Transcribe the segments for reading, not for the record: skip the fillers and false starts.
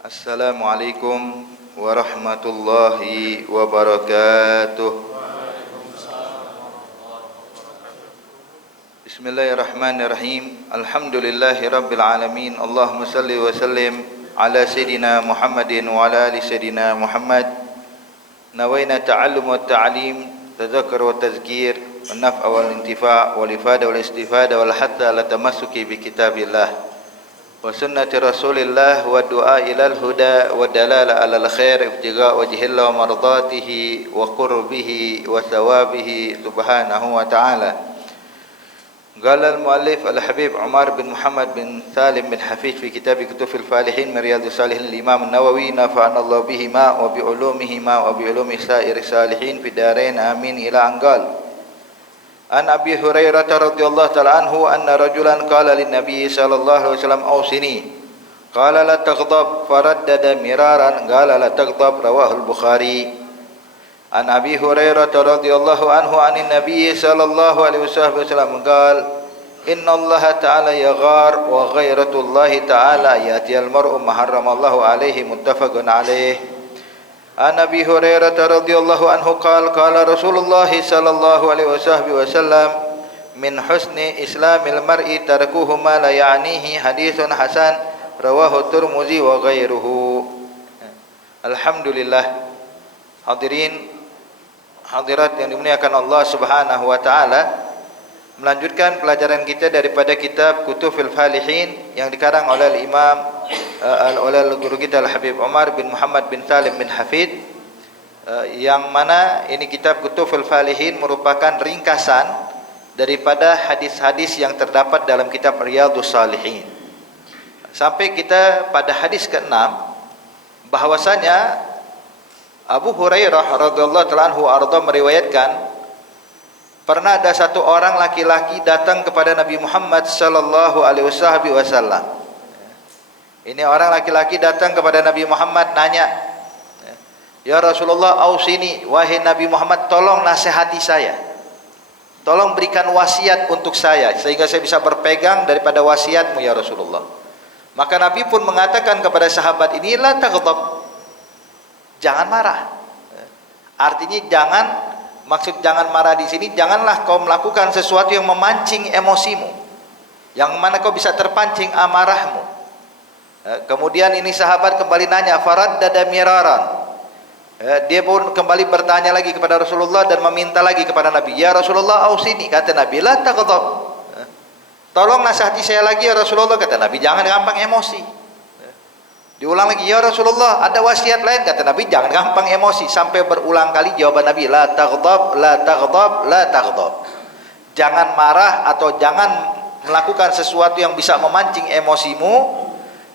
Assalamualaikum warahmatullahi wabarakatuh. Bismillahirrahmanirrahim. Alhamdulillahi rabbil alamin. Allahumma salli wa sallim ala sayyidina Muhammadin wa ala ali sayyidina Muhammad. Nawaina ta'allum wa ta'lim, tadzakkar wa tazkir, wa naf'a wal intifa' wal ifada wal istifada wal hatta la tamassuki bi kitabillah wa sunnati rasulillah wa du'a ilal huda wa dalala alal khair ibtigha wajhillah wa mardatihi wa qurbihi wa thawabihi subhanahu wa ta'ala. Qala al-muallif al-habib Umar bin Muhammad bin Salim bin Hafiz fi kitab Kutub al-Falihin min Riyadhus Salihin al-Imam an-Nawawi nafa'ana Allah bihima wa bi ulumihima wa bi ulumi sa'ir salihin fi darain amin ila anqal. An Abi Hurairah radhiyallahu ta'ala anhu anna rajulan qala lin nabiy sallallahu alaihi wasallam awsini qala la taghdab faraddada miraran qala la taghdab rawahu al-Bukhari. An Abi Hurairah radhiyallahu anhu anin nabiy sallallahu alaihi wasallam qala inna Allah ta'ala yaghar wa ghairatullahi ta'ala yati al-mar'u ma harramallahu alaihi muttafaqun alaihi. An Abi Hurairah radhiyallahu anhu qala Rasulullah sallallahu alaihi wasallam min husni islamil mar'i tarkuhu ma la ya'nihi haditsun hasan rawahu Tirmidzi wa ghairuhu. Alhamdulillah, hadirin hadirat yang dimuliakan Allah Subhanahu wa taala, melanjutkan pelajaran kita daripada kitab Kutub al-Falihin yang dikarang oleh Imam oleh guru kita Al-Habib Umar bin Muhammad bin Salim bin Hafid, yang mana ini kitab Kutub al-Falihin merupakan ringkasan daripada hadis-hadis yang terdapat dalam kitab Riyadhus Salihin. Sampai kita pada hadis ke-6, bahwasanya Abu Hurairah radhiyallahu ta'ala anhu arda meriwayatkan, pernah ada satu orang laki-laki datang kepada Nabi Muhammad sallallahu alaihi wasallam. Ini orang laki-laki datang kepada Nabi Muhammad nanya, ya Rasulullah ausini, wahai Nabi Muhammad tolong nasihati saya, tolong berikan wasiat untuk saya sehingga saya bisa berpegang daripada wasiatmu ya Rasulullah. Maka Nabi pun mengatakan kepada sahabat ini, la taghdab, jangan marah. Artinya jangan marah di sini, janganlah kau melakukan sesuatu yang memancing emosimu, yang mana kau bisa terpancing amarahmu. Kemudian ini sahabat kembali nanya, faraddada miraran, dia pun kembali bertanya lagi kepada Rasulullah dan meminta lagi kepada Nabi, ya Rasulullah ausini, kata Nabi, la taghdab, tolong nasihati saya lagi ya Rasulullah, kata Nabi, jangan gampang emosi. Diulang lagi, ya Rasulullah ada wasiat lain, kata Nabi, jangan gampang emosi. Sampai berulang kali jawaban Nabi, la taghdab, la taghdab, la taghdab, jangan marah atau jangan melakukan sesuatu yang bisa memancing emosimu.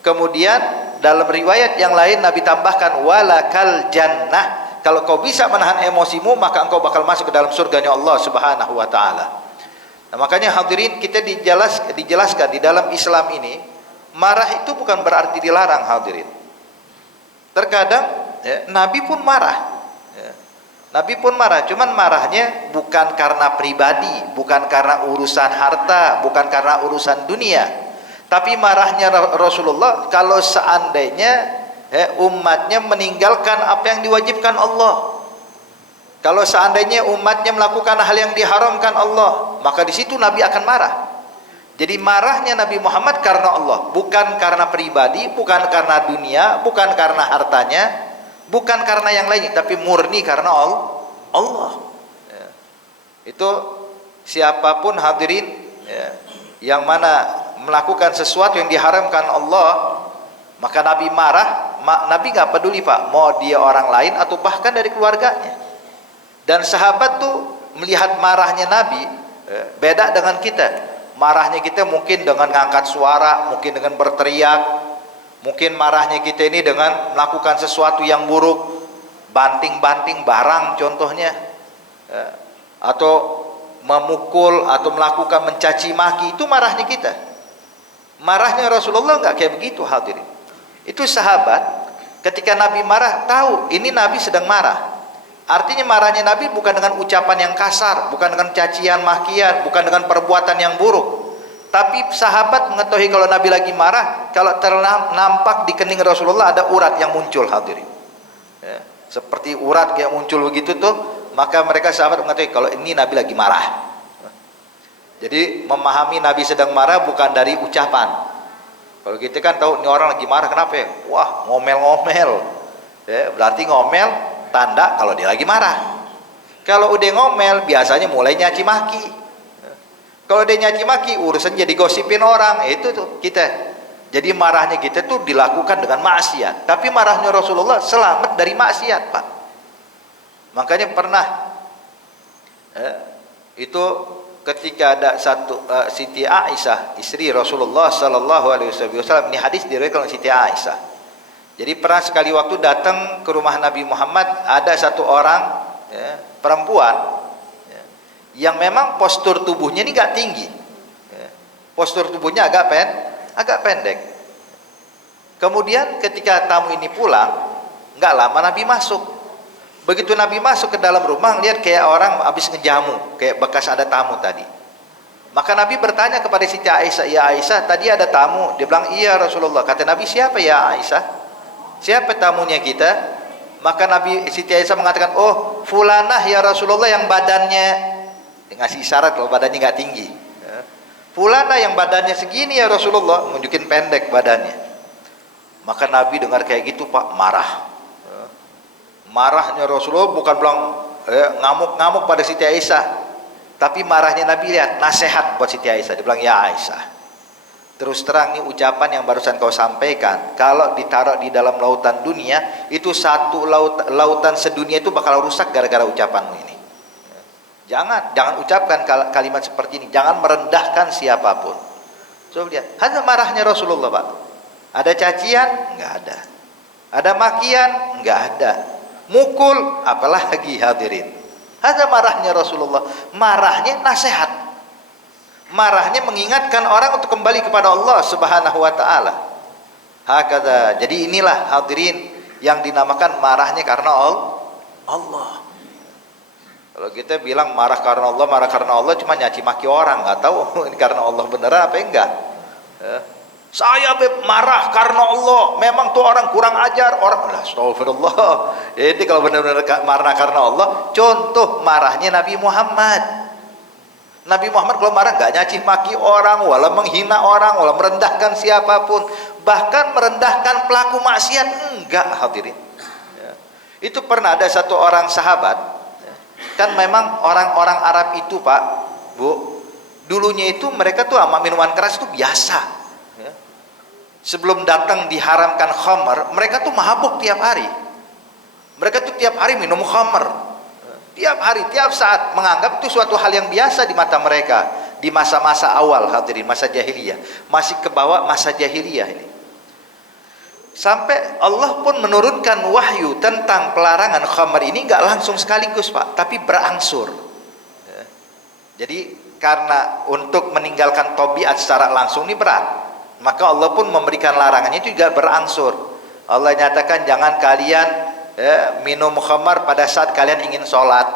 Kemudian dalam riwayat yang lain Nabi tambahkan, walakal jannah, kalau kau bisa menahan emosimu maka engkau bakal masuk ke dalam surganya Allah Subhanahu wa taala. Nah, makanya hadirin, kita dijelaskan di dalam Islam ini, marah itu bukan berarti dilarang hadirin. Terkadang Nabi pun marah. Nabi pun marah, cuman marahnya bukan karena pribadi, bukan karena urusan harta, bukan karena urusan dunia. Tapi marahnya Rasulullah kalau seandainya umatnya meninggalkan apa yang diwajibkan Allah, kalau seandainya umatnya melakukan hal yang diharamkan Allah, maka di situ Nabi akan marah. Jadi marahnya Nabi Muhammad karena Allah, bukan karena pribadi, bukan karena dunia, bukan karena hartanya, bukan karena yang lainnya, tapi murni karena Allah. Itu siapapun hadirin yang mana melakukan sesuatu yang diharamkan Allah, maka Nabi marah. Nabi nggak peduli Pak, mau dia orang lain atau bahkan dari keluarganya. Dan sahabat tuh melihat marahnya Nabi beda dengan kita. Marahnya kita mungkin dengan ngangkat suara, mungkin dengan berteriak, mungkin marahnya kita ini dengan melakukan sesuatu yang buruk, banting-banting barang contohnya, atau memukul atau melakukan mencaci maki, itu marahnya kita. Marahnya Rasulullah enggak kayak begitu hadirin. Itu sahabat ketika Nabi marah tahu ini Nabi sedang marah. Artinya marahnya Nabi bukan dengan ucapan yang kasar, bukan dengan cacian makian, bukan dengan perbuatan yang buruk, Tapi sahabat mengetahui kalau Nabi lagi marah, kalau nampak di kening Rasulullah ada urat yang muncul, hadirin. Ya, seperti urat kayak muncul begitu tuh, maka mereka sahabat mengetahui kalau ini Nabi lagi marah. Jadi memahami Nabi sedang marah bukan dari ucapan. Kalau kita kan tahu ini orang lagi marah, kenapa ya? Wah, ngomel-ngomel. Ya, berarti ngomel tanda kalau dia lagi marah. Kalau udah ngomel biasanya mulai nyaci maki. Kalau dia nyaci maki urusan jadi gosipin orang, itu tuh kita. Jadi marahnya kita tuh dilakukan dengan maksiat. Tapi marahnya Rasulullah selamat dari maksiat, Pak. Makanya pernah itu ketika ada satu Siti Aisyah, istri Rasulullah sallallahu alaihi wasallam, ini hadis diriwayatkan oleh Siti Aisyah. Jadi pernah sekali waktu datang ke rumah Nabi Muhammad ada satu orang perempuan yang memang postur tubuhnya ini nggak tinggi, postur tubuhnya agak pendek. Kemudian ketika tamu ini pulang, nggak lama Nabi masuk. Begitu Nabi masuk ke dalam rumah, lihat kayak orang habis ngejamu, kayak bekas ada tamu tadi. Maka Nabi bertanya kepada Siti Aisyah, ya Aisyah, tadi ada tamu? Dia bilang, iya Rasulullah. Kata Nabi, siapa ya Aisyah? Siapa tamunya kita? Maka Nabi Siti Aisyah mengatakan, oh fulanah ya Rasulullah yang badannya, ngasih isyarat kalau badannya nggak tinggi. Fulanah yang badannya segini ya Rasulullah, nunjukin pendek badannya. Maka Nabi dengar kayak gitu, Pak, marah. Marahnya Rasulullah bukan bilang ngamuk-ngamuk pada Siti Aisyah, tapi marahnya Nabi lihat nasihat buat Siti Aisyah. Dia bilang, ya Aisyah, terus terang nih ucapan yang barusan kau sampaikan, kalau ditaruh di dalam lautan dunia, itu satu lautan sedunia itu bakal rusak gara-gara ucapanmu ini. Jangan ucapkan kalimat seperti ini. Jangan merendahkan siapapun. Coba lihat, hanya marahnya Rasulullah, Pak. Ada cacian? Enggak ada. Ada makian? Enggak ada. Mukul? Apalagi, hadirin. Hanya marahnya Rasulullah. Marahnya nasihat. Marahnya mengingatkan orang untuk kembali kepada Allah Subhanahu wa taala. Hakada. Jadi inilah, hadirin, yang dinamakan marahnya karena Allah. Kalau kita bilang marah karena Allah cuma nyaci maki orang, nggak tahu ini karena Allah beneran apa enggak. Saya marah karena Allah, memang tuh orang kurang ajar, orang astagfirullah. Jadi kalau benar-benar marah karena Allah, contoh marahnya Nabi Muhammad. Nabi Muhammad kalau marah nggak nyaci maki orang, wala menghina orang, wala merendahkan siapapun, bahkan merendahkan pelaku maksiat enggak, hadirin. Itu pernah ada satu orang sahabat. Kan memang orang-orang Arab itu, Pak, Bu, dulunya itu mereka tuh sama minuman keras itu biasa. Sebelum datang diharamkan khamar, mereka tuh mabuk tiap hari. Mereka tuh tiap hari minum khamar. Tiap hari, tiap saat, menganggap itu suatu hal yang biasa di mata mereka. Di masa-masa awal, hadirin, masa jahiliyah. Masih ke bawah masa jahiliyah ini. Sampai Allah pun menurunkan wahyu tentang pelarangan khamar ini nggak langsung sekaligus, Pak, tapi berangsur. Jadi karena untuk meninggalkan tabiat secara langsung ini berat, maka Allah pun memberikan larangannya itu juga berangsur. Allah nyatakan jangan kalian minum khamar pada saat kalian ingin sholat.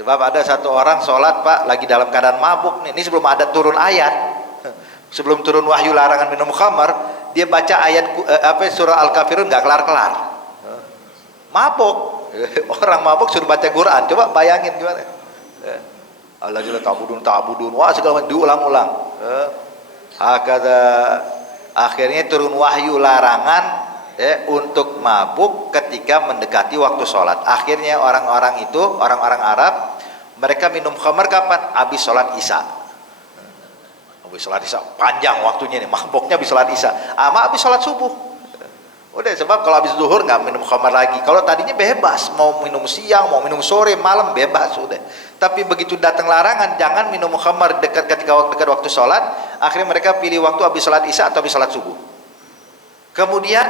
Sebab ada satu orang sholat, Pak, lagi dalam keadaan mabuk nih. Ini sebelum ada turun ayat, sebelum turun wahyu larangan minum khamar. Dia baca ayat surah Al-Kafirun nggak kelar-kelar, mabuk. Orang mabuk suruh baca Quran, coba bayangin gimana. Allah jalla ta'budun, wah segala macam diulang-ulang. Hakada, akhirnya turun wahyu larangan untuk mabuk ketika mendekati waktu sholat. Akhirnya orang-orang itu, orang-orang Arab, mereka minum khamar kapan? Habis sholat Isya. Habis sholat Isya, panjang waktunya nih, mabuknya habis sholat Isya, ama habis sholat subuh. Udah, sebab kalau habis zuhur nggak minum khamar lagi. Kalau tadinya bebas, mau minum siang, mau minum sore, malam bebas, udah. Tapi begitu datang larangan, jangan minum khamar dekat waktu sholat, akhirnya mereka pilih waktu habis sholat Isya atau habis sholat subuh. Kemudian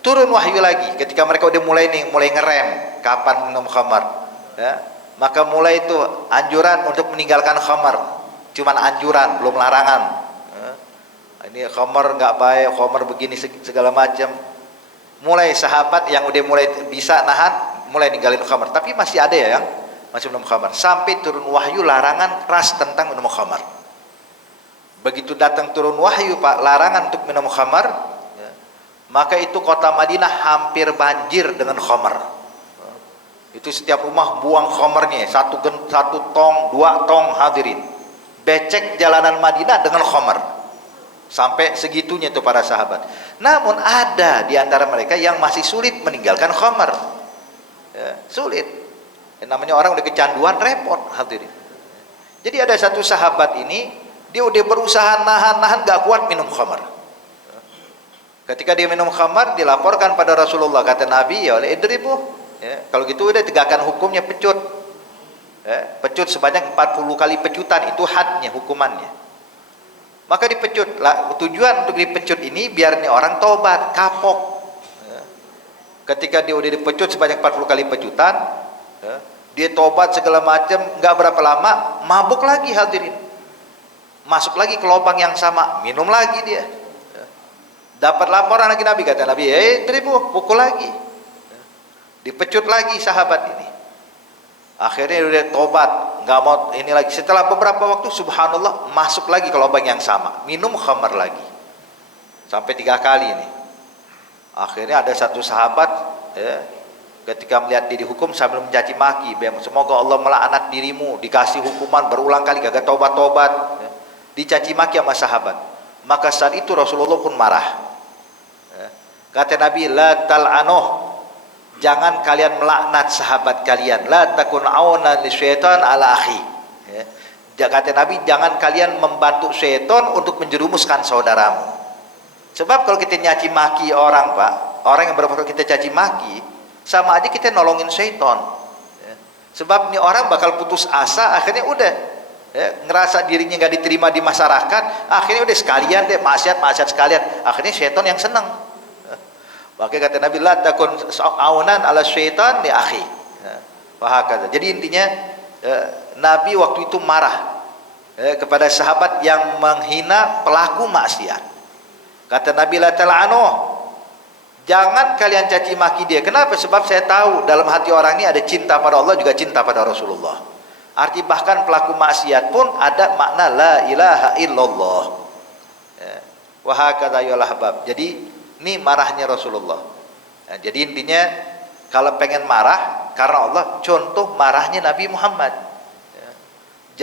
turun wahyu lagi, ketika mereka udah mulai ngerem, kapan minum khamar, maka mulai itu anjuran untuk meninggalkan khamar. Cuman anjuran, belum larangan. Ini khamar nggak baik, khamar begini segala macam. Mulai sahabat yang udah mulai bisa nahan, mulai ninggalin khamar. Tapi masih ada ya yang masih minum khamar. Sampai turun wahyu larangan keras tentang minum khamar. Begitu datang turun wahyu Pak, larangan untuk minum khamar, ya, maka itu kota Madinah hampir banjir dengan khamar. Itu setiap rumah buang khamarnya, satu tong, 2 tong, hadirin. Becek jalanan Madinah dengan khamar. Sampai segitunya itu para sahabat. Namun ada di antara mereka yang masih sulit meninggalkan khamar. Ya, sulit. Yang namanya orang udah kecanduan, repot, hadirin. Jadi ada satu sahabat ini, dia udah berusaha nahan gak kuat minum khamar. Ketika dia minum khamar, dilaporkan pada Rasulullah, kata Nabi, ya oleh idribu, ya, kalau gitu udah tegakkan hukumnya pecut, ya, pecut sebanyak 40 kali pecutan, itu hadnya, hukumannya. Maka dipecut. Tujuan untuk dipecut ini biar nih orang tobat, kapok, ya. Ketika dia udah dipecut sebanyak 40 kali pecutan, ya, dia tobat segala macam, nggak berapa lama mabuk lagi, hadirin, masuk lagi ke lubang yang sama, minum lagi dia. Dapat laporan lagi Nabi, kata Nabi, tribu, pukul lagi. Dipecut lagi sahabat ini. Akhirnya dia tobat, nggak mau ini lagi. Setelah beberapa waktu, subhanallah, masuk lagi ke lubang yang sama, minum khamar lagi, sampai 3 kali ini. Akhirnya ada satu sahabat, ya, ketika melihat dia dihukum sambil mencaci maki, semoga Allah melaknat dirimu, dikasih hukuman berulang kali gak tobat-tobat, ya, dicaci maki sama sahabat. Maka saat itu Rasulullah pun marah, ya. Kata Nabi, la tal'anuh, jangan kalian melaknat sahabat kalian, la takun auna lisyaitan ala akhi, ya. Kata Nabi, jangan kalian membantu syaitan untuk menjerumuskan saudaramu. Sebab kalau kita nyaci maki orang, Pak, orang yang berapa kita caci maki, sama aja kita nolongin syaitan, ya. Sebab nih orang bakal putus asa, akhirnya udah, ya, ngerasa dirinya nggak diterima di masyarakat, akhirnya udah sekalian deh maksiat sekalian, akhirnya syaitan yang senang, ya. Makanya kata Nabi, la takun aunan ala syaitan li akhi, ya. Jadi intinya, ya, Nabi waktu itu marah, ya, kepada sahabat yang menghina pelaku maksiat. Kata Nabi, la tal'anuh, jangan kalian caci maki dia. Kenapa? Sebab saya tahu dalam hati orang ini ada cinta pada Allah, juga cinta pada Rasulullah. Arti bahkan pelaku maksiat pun ada makna la ilaha illallah, ya. Wa hakadha ya ahbab. Jadi ini marahnya Rasulullah, ya, jadi intinya kalau pengen marah karena Allah, contoh marahnya Nabi Muhammad, ya.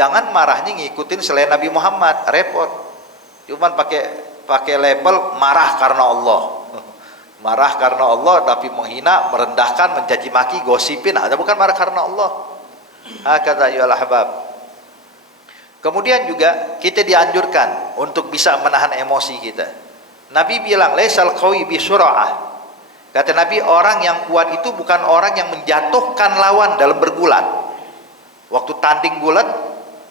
Jangan marahnya ngikutin selain Nabi Muhammad, repot. Cuman pakai label marah karena Allah. Marah karena Allah tapi menghina, merendahkan, mencaci maki, gosipin, ada bukan marah karena Allah. Hakadha ya ahbab. Kemudian juga kita dianjurkan untuk bisa menahan emosi kita. Nabi bilang, laisal qawi bi sura'ah. Kata Nabi, orang yang kuat itu bukan orang yang menjatuhkan lawan dalam bergulat. Waktu tanding gulat,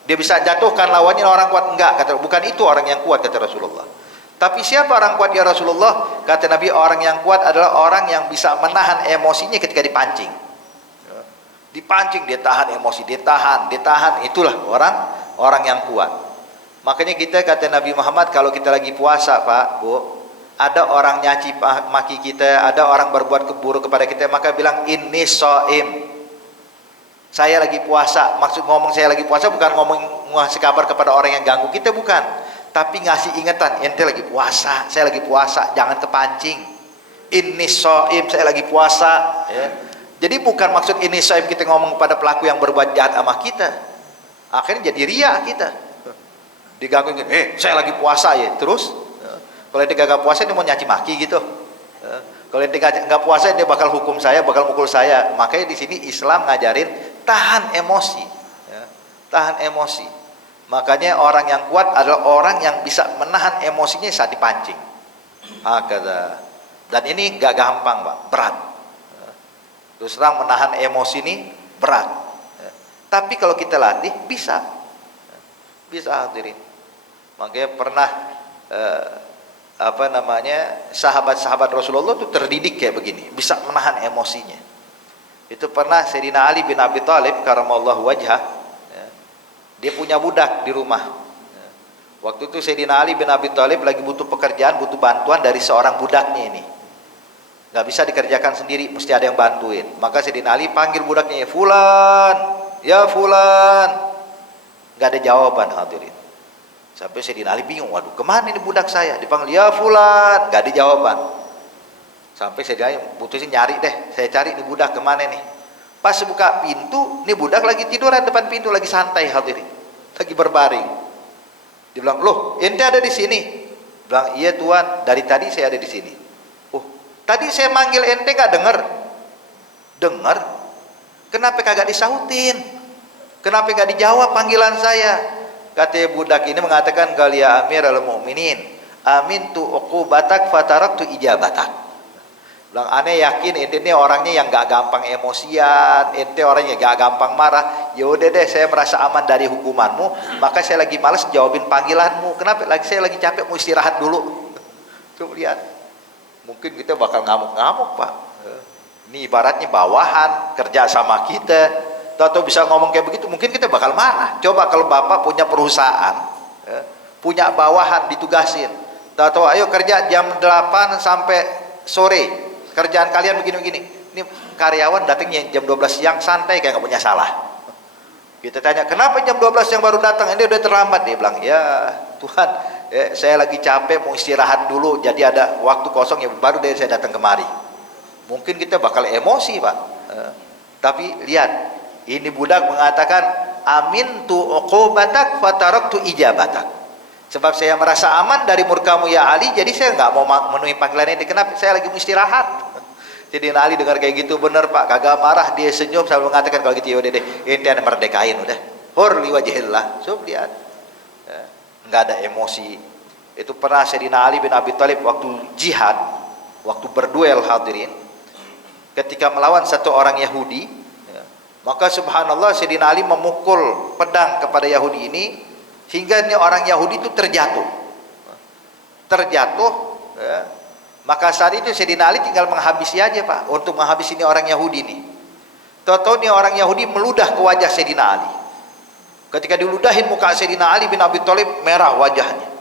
dia bisa jatuhkan lawannya, orang kuat, enggak, kata, bukan itu orang yang kuat, kata Rasulullah. Tapi siapa orang kuat ya Rasulullah? Kata Nabi, orang yang kuat adalah orang yang bisa menahan emosinya ketika dipancing. Dipancing, dia tahan emosi, dia tahan, itulah orang yang kuat. Makanya kita, kata Nabi Muhammad, kalau kita lagi puasa, Pak, Bu, ada orang nyaci maki kita, ada orang berbuat buruk kepada kita, maka bilang, inni shaim, saya lagi puasa. Maksud ngomong saya lagi puasa bukan ngomong ngasih kabar kepada orang yang ganggu kita, bukan, tapi ngasih ingatan, ente lagi puasa, saya lagi puasa, jangan kepancing. Inni shaim, saya lagi puasa, ya. Jadi bukan maksud ini shaim kita ngomong pada pelaku yang berbuat jahat sama kita, akhirnya jadi riya kita, digangguin, saya lagi puasa ya, terus kalau dia gak puasa dia mau nyaci maki gitu, kalau dia gak puasa dia bakal hukum saya, bakal mukul saya. Makanya di sini Islam ngajarin tahan emosi, ya. Tahan emosi. Makanya orang yang kuat adalah orang yang bisa menahan emosinya saat dipancing. Dan ini gak gampang, Pak, berat. Terus terang menahan emosi ini berat, ya. Tapi kalau kita latih bisa, bisa, hadirin. Makanya pernah sahabat-sahabat Rasulullah itu terdidik kayak begini, bisa menahan emosinya. Itu pernah Sayyidina Ali bin Abi Thalib karamallahu wajhah, ya, dia punya budak di rumah, ya. Waktu itu Sayyidina Ali bin Abi Thalib lagi butuh pekerjaan, butuh bantuan dari seorang budaknya ini. Nggak bisa dikerjakan sendiri, mesti ada yang bantuin. Maka Sayyidina Ali panggil budaknya, ya fulan, nggak ada jawaban, hadirin. Sampai Sayyidina Ali bingung, waduh kemana ini budak saya? Dipanggil, ya fulan, gak dijawaban. Sampai Sayyidina Ali putusin nyari deh, saya cari ini budak kemana nih. Pas buka pintu, ini budak lagi tiduran depan pintu, lagi santai hadirin, lagi berbaring. Dia bilang, loh ente ada di sini? Bilang, iya tuan, dari tadi saya ada di sini. Oh, tadi saya manggil ente gak denger? Dengar. Kenapa kagak disautin? Kenapa gak dijawab panggilan saya? Kata budak ini mengatakan, qal ya amiral mu'minin, amintu uqubatak fataraktu ijabatak. Bilang, aneh yakin ente ini orangnya yang gak gampang emosian, ente orangnya gak gampang marah. Ya udah deh, saya merasa aman dari hukumanmu, maka saya lagi malas jawabin panggilanmu. Kenapa? Saya lagi capek, mau istirahat dulu. Tuh lihat, mungkin kita bakal ngamuk-ngamuk pak. Ini ibaratnya bawahan kerja sama kita, atau bisa ngomong kayak begitu, mungkin kita bakal marah. Coba kalau bapak punya perusahaan, punya bawahan ditugasin, atau ayo kerja jam 8 sampai sore, kerjaan kalian begini-begini. Ini karyawan datangnya jam 12 siang santai kayak nggak punya salah. Kita tanya, kenapa jam 12 yang baru datang? Ini udah terlambat. Dia bilang, ya Tuhan, saya lagi capek mau istirahat dulu, jadi ada waktu kosong ya baru deh saya datang kemari. Mungkin kita bakal emosi pak, tapi lihat, ini budak mengatakan, amin tu uqubatak fataraktu ijabatak. Sebab saya merasa aman dari murkamu ya Ali, jadi saya nggak mau memenuhi panggilan ini. Kenapa? Saya lagi mau istirahat. Jadi Ali dengar kayak gitu, bener pak, kagak marah, dia senyum sambil mengatakan, kalau gitu yaudah deh, ente ada merdekain udah. Hur liwajhillah. So lihat, nggak ada emosi. Itu pernah Sayyidina Ali bin Abi Thalib waktu jihad, waktu berduel hadirin, ketika melawan satu orang Yahudi, maka subhanallah Sayyidina Ali memukul pedang kepada Yahudi ini hingga ini orang Yahudi itu terjatuh, ya. Maka saat itu Sayyidina Ali tinggal menghabisi aja pak, untuk menghabisi ini orang Yahudi ini. Tahu-tahu ini orang Yahudi meludah ke wajah Sayyidina Ali. Ketika diludahin muka Sayyidina Ali bin Abi Thalib merah wajahnya,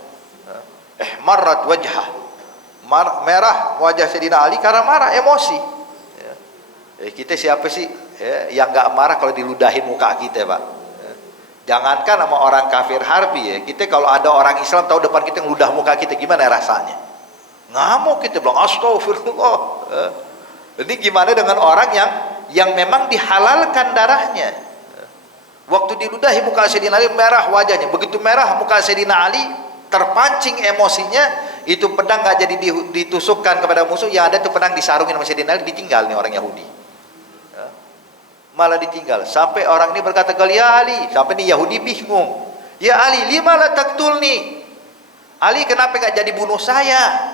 marrat wajhah, merah wajah Sayyidina Ali karena marah, emosi. Kita siapa sih yang nggak marah kalau diludahin muka kita pak? Jangankan sama orang kafir harbi ya, kita kalau ada orang Islam tahu depan kita ngeludah muka kita, gimana rasanya? Ngamuk kita, bilang astagfirullah. Jadi gimana dengan orang yang memang dihalalkan darahnya? Waktu diludahi muka Sayyidina Ali merah wajahnya, begitu merah muka Sayyidina Ali terpancing emosinya, itu pedang nggak jadi ditusukkan kepada musuh, yang ada itu pedang disarungin sama Sayyidina Ali, ditinggal nih orang Yahudi. Malah ditinggal, sampai orang ini berkata, ya Ali, sampai nih Yahudi bingung, ya Ali, lima la taqtulni, Ali kenapa gak jadi bunuh saya?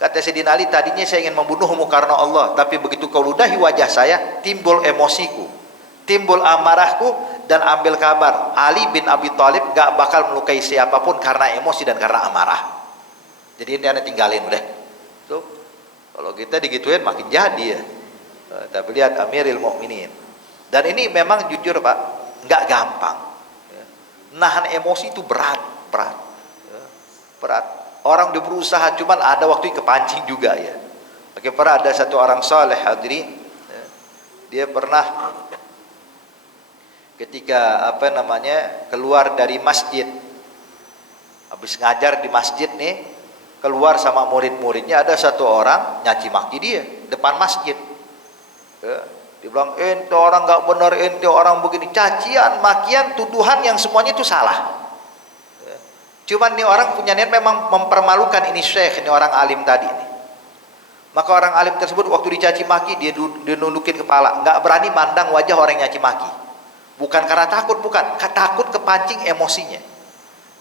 Kata Sayyidina Ali, tadinya saya ingin membunuhmu karena Allah, tapi begitu kau ludahi wajah saya, timbul emosiku, timbul amarahku, dan ambil kabar, Ali bin Abi Thalib gak bakal melukai siapapun karena emosi dan karena amarah. Jadi ini anda tinggalin udah. Tuh, kalau kita digituin makin jadi ya. Tapi lihat Amiril Mukminin. Dan ini memang jujur pak, nggak gampang. Nahan emosi itu berat. Orang udah berusaha, cuman ada waktu kepancing juga ya. Oke, pernah ada satu orang saleh hadirin, dia pernah ketika keluar dari masjid, habis ngajar di masjid nih, keluar sama murid-muridnya, ada satu orang nyaci maki dia depan masjid. Dia bilang, ente orang nggak benar, ente orang begini, cacian, makian, tuduhan yang semuanya itu salah. Cuman ini orang punya niat memang mempermalukan ini syekh, ini orang alim tadi ini. Maka orang alim tersebut waktu dicaci maki, dia nundukin kepala, nggak berani mandang wajah orang yang nyaci maki. Bukan karena takut, bukan, takut kepancing emosinya.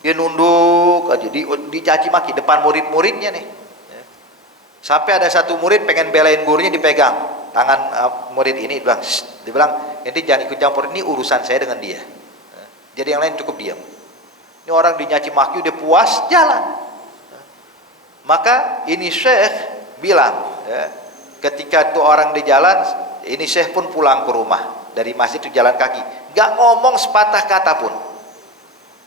Dia nunduk aja, dicaci maki depan murid-muridnya nih. Sampai ada satu murid pengen belain gurunya, dipegang tangan murid ini, dia bilang, ente jangan ikut campur, ini urusan saya dengan dia. Jadi yang lain cukup diam. Ini orang dinyaci maki udah puas, jalan. Maka ini syekh bilang, ketika itu orang di jalan, ini syekh pun pulang ke rumah dari masjid itu jalan kaki, gak ngomong sepatah kata pun,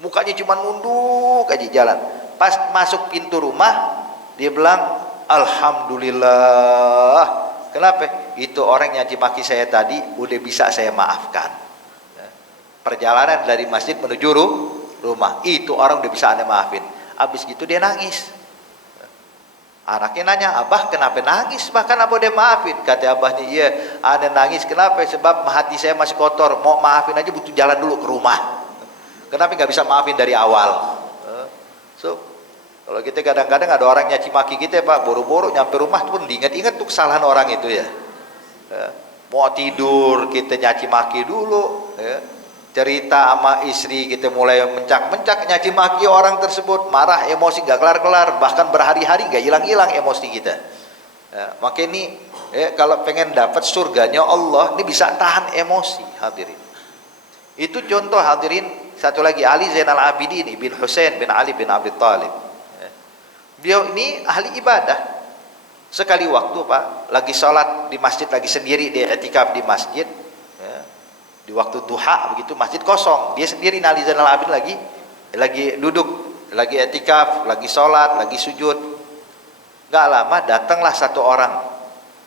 mukanya cuma nunduk aja jalan. Pas masuk pintu rumah, dia bilang, alhamdulillah. Kenapa? Itu orang yang nyaci maki saya tadi udah bisa saya maafkan. Perjalanan dari masjid menuju rumah. Itu orang udah bisa ane maafin. Habis gitu dia nangis. Anaknya nanya, abah kenapa nangis? Bahkan abah dia maafin. Kata abahnya, iya ane nangis kenapa? Sebab hati saya masih kotor, mau maafin aja butuh jalan dulu ke rumah. Kenapa nggak bisa maafin dari awal? So, kalau kita kadang-kadang ada orang nyaci maki kita Pak, boro-boro nyampe rumah pun diingat-ingat tuh kesalahan orang itu ya. Mau tidur kita nyaci maki dulu, ya. Cerita sama istri kita mulai mencak-mencak nyaci maki orang tersebut, marah, emosi gak kelar-kelar, bahkan berhari-hari gak hilang-hilang emosi kita. Ya, maka ini kalau pengen dapat surganya Allah, ini bisa tahan emosi hadirin. Itu contoh hadirin. Satu lagi Ali Zainal Abidin bin Husain bin Ali bin Abi Thalib. Beliau ini ahli ibadah. Sekali waktu Pak, lagi sholat di masjid, lagi sendiri, dia etikaf di masjid, ya, di waktu duha begitu, masjid kosong, dia sendiri Ali Zainal Abidin lagi duduk, lagi etikaf, lagi sholat, lagi sujud. Gak lama datanglah satu orang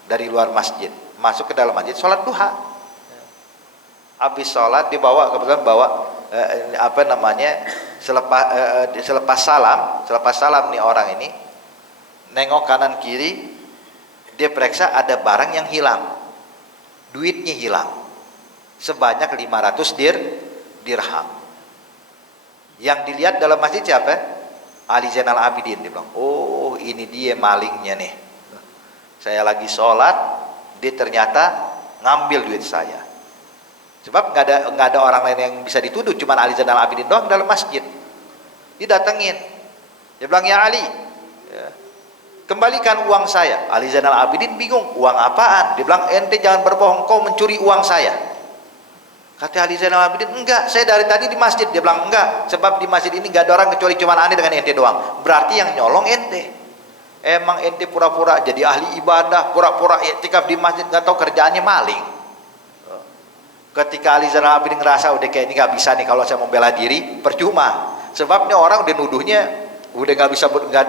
dari luar masjid, masuk ke dalam masjid, sholat duha. Habis sholat dibawa, kebetulan bawa selepas salam nih orang ini nengok kanan kiri, dia periksa ada barang yang hilang, duitnya hilang sebanyak 500 dirham. Yang dilihat dalam masjid siapa? Ali Zainal Abidin. Dia bilang, oh ini dia malingnya nih, saya lagi sholat, dia ternyata ngambil duit saya. Sebab nggak ada orang lain yang bisa dituduh, cuma Ali Zainal Abidin doang dalam masjid. Didatengin, dia bilang, ya Ali, ya, kembalikan uang saya. Ali Zainal Abidin bingung, uang apaan? Dia bilang, ente jangan berbohong, kau mencuri uang saya. Kata Ali Zainal Abidin, enggak, saya dari tadi di masjid. Dia bilang, enggak, sebab di masjid ini nggak ada orang kecuali cuma ane dengan ente doang. Berarti yang nyolong ente. Emang ente pura-pura jadi ahli ibadah, pura-pura iktikaf di masjid, nggak tahu kerjaannya maling. Ketika Ali Zainal Abidin ngerasa udah kayak ini nggak bisa nih, kalau saya mau bela diri percuma, sebabnya orang udah nuduhnya, udah nggak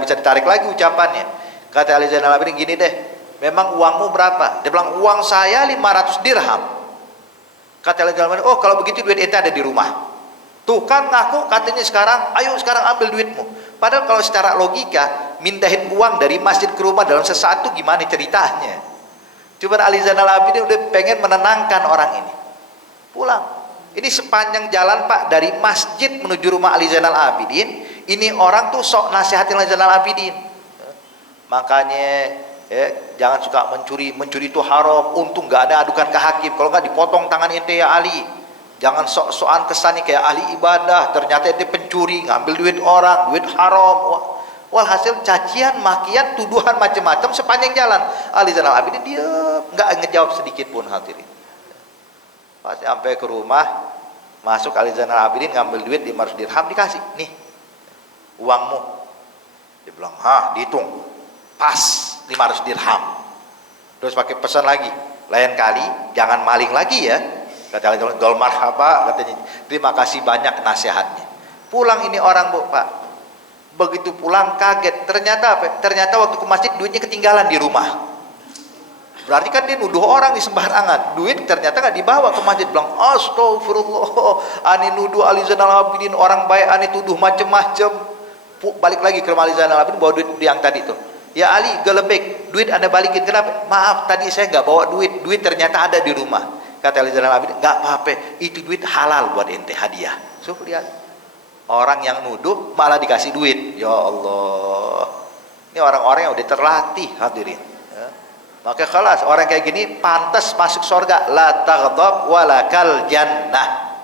bisa ditarik lagi ucapannya. Kata Ali Zainal Abidin, gini deh, memang uangmu berapa? Dia bilang, uang saya 500 dirham. Kata Ali Zainal Abidin, oh kalau begitu duit ente ada di rumah. Tuh kan ngaku katanya sekarang, ayo sekarang ambil duitmu. Padahal kalau secara logika mindahin uang dari masjid ke rumah dalam sesaat itu gimana ceritanya? Cuma Ali Zainal Abidin udah pengen menenangkan orang ini. Pulang. Ini sepanjang jalan Pak, dari masjid menuju rumah Ali Zainal Abidin, ini orang tuh sok nasihatin Ali Zainal Abidin. Makanya jangan suka mencuri itu haram, untung gak ada adukan ke hakim, kalau nggak dipotong tangan ente ya Ali. Jangan sok-sokan kesannya kayak ahli ibadah, ternyata ente pencuri, ngambil duit orang, duit haram. Walhasil cacian, makian, tuduhan macam-macam sepanjang jalan. Ali Zainal Abidin dia nggak ngejawab sedikit pun hadirin. Pas sampai ke rumah, masuk Ali Zainal Abidin ngambil duit 500 dirham, dikasih, nih uangmu. Dia bilang, dihitung pas 500 dirham. Terus pakai pesan lagi, lain kali jangan maling lagi ya. Kata Ali Zainal Abidin, dol marhaba, katanya, terima kasih banyak nasihatnya. Pulang ini orang Bu Pak, begitu pulang kaget, ternyata apa? Ternyata waktu ke masjid duitnya ketinggalan di rumah. Berarti kan dia nuduh orang di sembarangan, duit ternyata nggak dibawa ke masjid. Bilang, astagfirullah, ani nuduh Ali Zainal Abidin orang baik, ani tuduh macem-macem. Balik lagi ke rumah Ali Zainal Abidin, bawa duit yang tadi tuh. Ya Ali, gelebek, duit anda balikin, kenapa? Maaf, tadi saya nggak bawa duit ternyata ada di rumah. Kata Ali Zainal Abidin, nggak apa-apa, itu duit halal buat ente, hadiah. So lihat, orang yang nuduh malah dikasih duit. Ya Allah, ini orang-orang yang udah terlatih hadirin. Maka kelas orang kayak gini pantas masuk surga, la taghdab walakal jannah.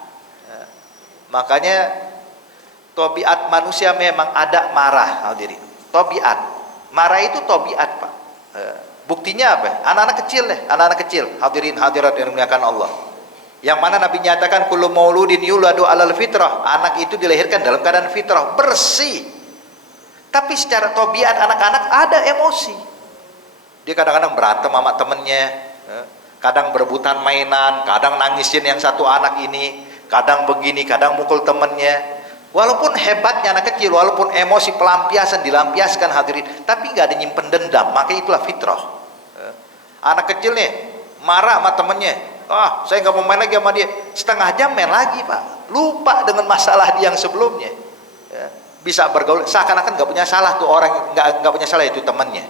Makanya tabiat manusia memang ada marah hadirin. Tabiat marah itu tabiat Pak. Buktinya apa? Anak-anak kecil hadirin hadirat yang dimuliakan Allah. Yang mana Nabi nyatakan kullu mauludin yuladu alal fitrah, anak itu dilahirkan dalam keadaan fitrah bersih. Tapi secara tabiat anak-anak ada emosi. Dia kadang-kadang berantem sama temennya, kadang berebutan mainan, kadang nangisin yang satu anak ini, kadang begini, kadang mukul temennya. Walaupun hebatnya anak kecil, walaupun emosi pelampiasan dilampiaskan hadirin, tapi nggak ada nyimpen dendam, maka itulah fitrah. Anak kecil nih marah sama temennya, Saya nggak mau main lagi sama dia. Setengah jam main lagi, Pak. Lupa dengan masalah dia yang sebelumnya. Ya. Bisa bergaul, seakan-akan nggak punya salah tuh orang, nggak punya salah itu temannya.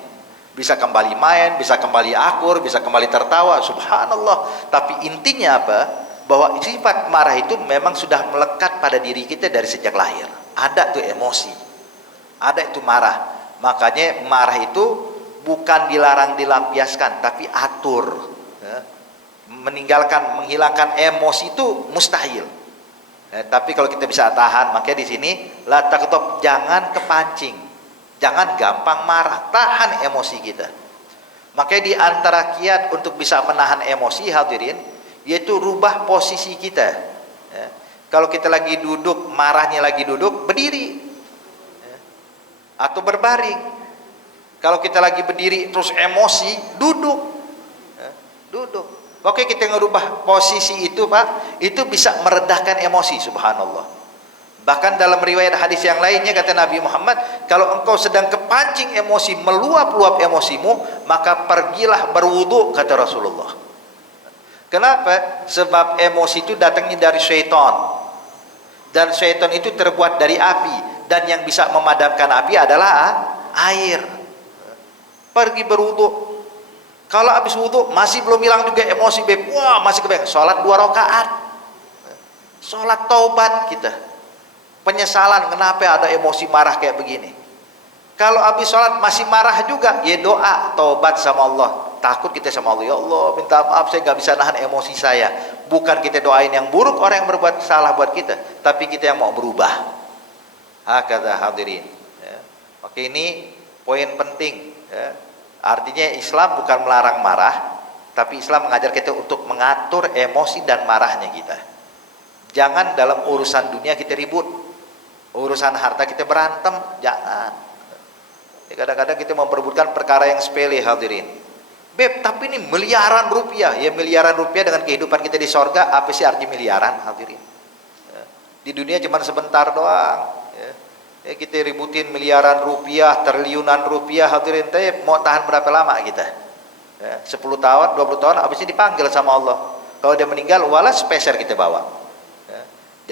Bisa kembali main, bisa kembali akur, bisa kembali tertawa. Subhanallah. Tapi intinya apa? Bahwa sifat marah itu memang sudah melekat pada diri kita dari sejak lahir. Ada tuh emosi, ada itu marah. Makanya marah itu bukan dilarang dilampiaskan, tapi atur. Ya. Menghilangkan emosi itu mustahil. Tapi kalau kita bisa tahan, makanya di sini la taqtab, jangan kepancing, jangan gampang marah, tahan emosi kita. Makanya di antara kiat untuk bisa menahan emosi, hadirin, yaitu rubah posisi kita. Ya. Kalau kita lagi duduk, marahnya lagi duduk, berdiri, ya. Atau berbaring. Kalau kita lagi berdiri terus emosi, duduk, ya. Duduk. Oke, kita ngerubah posisi itu, Pak, itu bisa meredakan emosi. Subhanallah. Bahkan dalam riwayat hadis yang lainnya kata Nabi Muhammad, kalau engkau sedang kepancing emosi, meluap-luap emosimu, maka pergilah berwudu, kata Rasulullah. Kenapa? Sebab emosi itu datangnya dari syaitan, dan syaitan itu terbuat dari api, dan yang bisa memadamkan api adalah air. Pergi berwudu. Kalau habis wudu masih belum hilang juga emosi, beb, wah masih kebayang, sholat 2 rakaat, sholat taubat kita, penyesalan kenapa ada emosi marah kayak begini. Kalau habis sholat masih marah juga, ya doa taubat sama Allah, takut kita sama Allah, ya Allah minta maaf saya nggak bisa nahan emosi saya. Bukan kita doain yang buruk orang yang berbuat salah buat kita, tapi kita yang mau berubah. Hakadha hadirin. Ya. Oke, ini poin penting. Ya. Artinya Islam bukan melarang marah, tapi Islam mengajar kita untuk mengatur emosi dan marahnya kita. Jangan dalam urusan dunia kita ribut, urusan harta kita berantem, jangan. Kadang-kadang kita memperebutkan perkara yang sepele, hadirin. Beb, tapi ini miliaran rupiah. Ya miliaran rupiah dengan kehidupan kita di sorga, apa sih arti miliaran, hadirin? Di dunia cuma sebentar doang. Ya, kita ributin miliaran rupiah, triliunan rupiah, hadirin, tapi mau tahan berapa lama kita? Ya, 10 tahun, 20 tahun, habisnya dipanggil sama Allah. Kalau dia meninggal, wala speser kita bawa. Ya,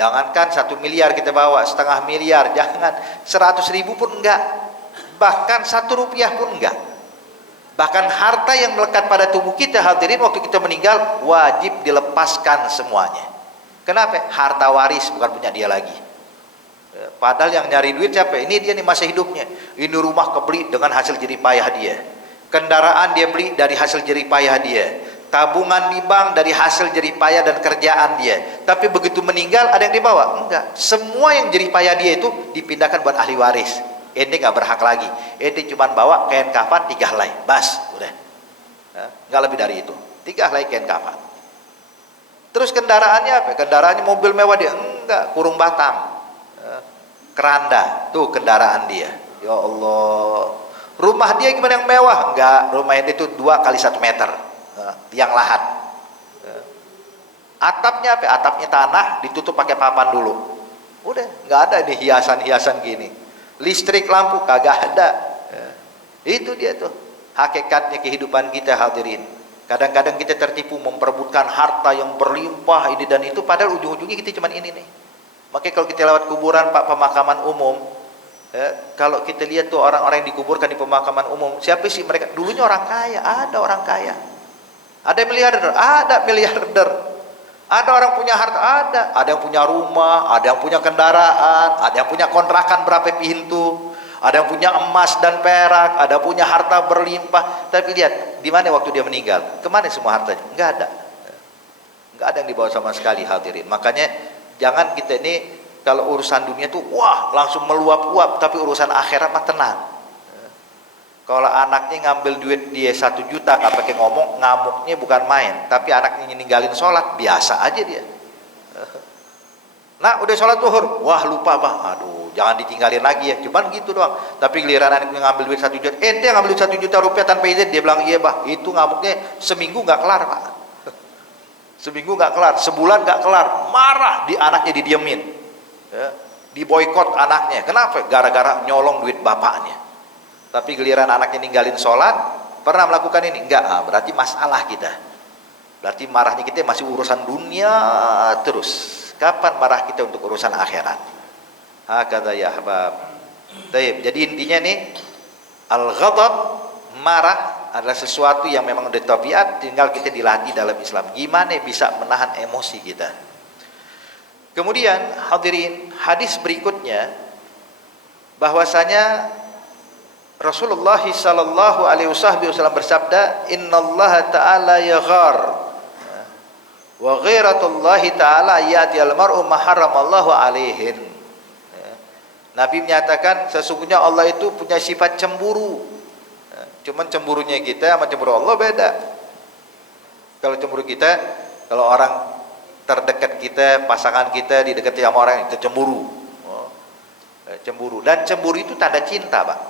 jangankan 1 miliar kita bawa, 1,5 miliar, jangan 100.000 pun enggak, bahkan 1 rupiah pun enggak. Bahkan harta yang melekat pada tubuh kita, hadirin, waktu kita meninggal wajib dilepaskan semuanya. Kenapa? Harta waris, bukan punya dia lagi. Padahal yang nyari duit siapa? Ini dia nih masa hidupnya. Ini rumah kebeli dengan hasil jerih payah dia. Kendaraan dia beli dari hasil jerih payah dia. Tabungan di bank dari hasil jerih payah dan kerjaan dia. Tapi begitu meninggal ada yang dibawa? Enggak. Semua yang jerih payah dia itu dipindahkan buat ahli waris. Ente nggak berhak lagi. Ente cuma bawa kain kafan 3 helai. Bas, udah. Nggak lebih dari itu. 3 helai kain kafan. Terus kendaraannya apa? Kendaraannya mobil mewah dia? Enggak, kurung batang. Keranda, tuh kendaraan dia. Ya Allah. Rumah dia gimana yang mewah? Enggak, rumah itu 2 kali 1 meter, tiang lahat. Atapnya apa? Atapnya tanah, ditutup pakai papan dulu. Udah, nggak ada nih hiasan-hiasan gini. Listrik, lampu kagak ada. Itu dia tuh hakikatnya kehidupan kita, hadirin. Kadang-kadang kita tertipu memperebutkan harta yang berlimpah ini dan itu, padahal ujung-ujungnya kita cuma ini nih. Makanya kalau kita lewat kuburan, Pak, pemakaman umum, kalau kita lihat tuh orang-orang yang dikuburkan di pemakaman umum, siapa sih mereka? Dulunya orang kaya, ada orang kaya, ada miliarder, ada miliarder, ada orang punya harta, ada yang punya rumah, ada yang punya kendaraan, ada yang punya kontrakan berapa pintu, ada yang punya emas dan perak, ada punya harta berlimpah. Tapi lihat, di mana waktu dia meninggal? Kemana semua hartanya? Nggak ada, nggak ada yang dibawa sama sekali, hadirin. Makanya jangan kita ini kalau urusan dunia tuh wah langsung meluap-luap, tapi urusan akhirat mah tenang. Kalau anaknya ngambil duit dia 1 juta nggak pakai ngomong, ngamuknya bukan main. Tapi anaknya ninggalin sholat, biasa aja dia. Nah udah sholat zuhur, wah lupa bah, aduh jangan ditinggalin lagi ya, cuman gitu doang. Tapi giliran anaknya ngambil duit 1 juta, dia ngambil duit 1 juta rupiah tanpa izin, dia bilang iya bah, itu ngamuknya seminggu nggak kelar, Pak. Seminggu nggak kelar, sebulan nggak kelar, marah, di anaknya didiemin, ya, diboikot anaknya. Kenapa? Gara-gara nyolong duit bapaknya. Tapi giliran anaknya ninggalin sholat, pernah melakukan ini? Enggak, berarti masalah kita. Berarti marahnya kita masih urusan dunia terus. Kapan marah kita untuk urusan akhirat? Hakadha ya ahbab. Baik, jadi intinya nih, al-ghadab, marah adalah sesuatu yang memang udah tabiat, tinggal kita dilatih dalam Islam. Gimana bisa menahan emosi kita? Kemudian hadirin, hadis berikutnya bahwasanya Rasulullah sallallahu alaihi wasallam bersabda, "Innallaha ta'ala yaghar wa ghairatullahi ta'ala ya'ti al-mar'u ma haramallahu alaihin." Nabi menyatakan sesungguhnya Allah itu punya sifat cemburu. Cuman cemburunya kita sama cemburu Allah beda. Kalau cemburu kita, kalau orang terdekat kita, pasangan kita didekati sama orang itu cemburu. Cemburu, dan cemburu itu tanda cinta, Pak.